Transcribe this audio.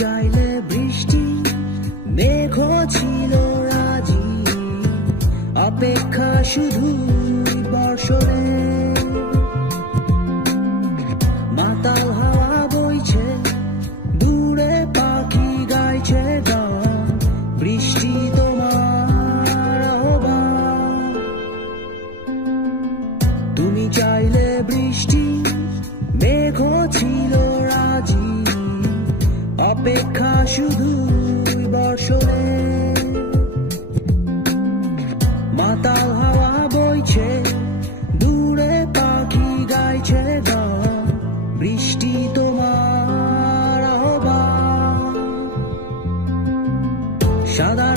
চাইলে বৃষ্টি মেঘও ছিল রাজি, অপেক্ষা শুধু বর্ষণে। মাতাল হাওয়া বইছে, দূরে পাখি গাইছে গান, বৃষ্টি তোমার আহ্বান। তুমি চাইলে বৃষ্টি মেঘও ছিল রাজি, অপেক্ষা শুধু বর্ষণে। মাতাল হাওয়া বইছে, দূরে পাখি গাইছে গান, বৃষ্টি তোমার আহ্বান। সাদা